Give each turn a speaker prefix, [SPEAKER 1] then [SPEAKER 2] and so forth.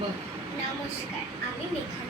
[SPEAKER 1] নমস্কার আমি মেঘাঞ্জলা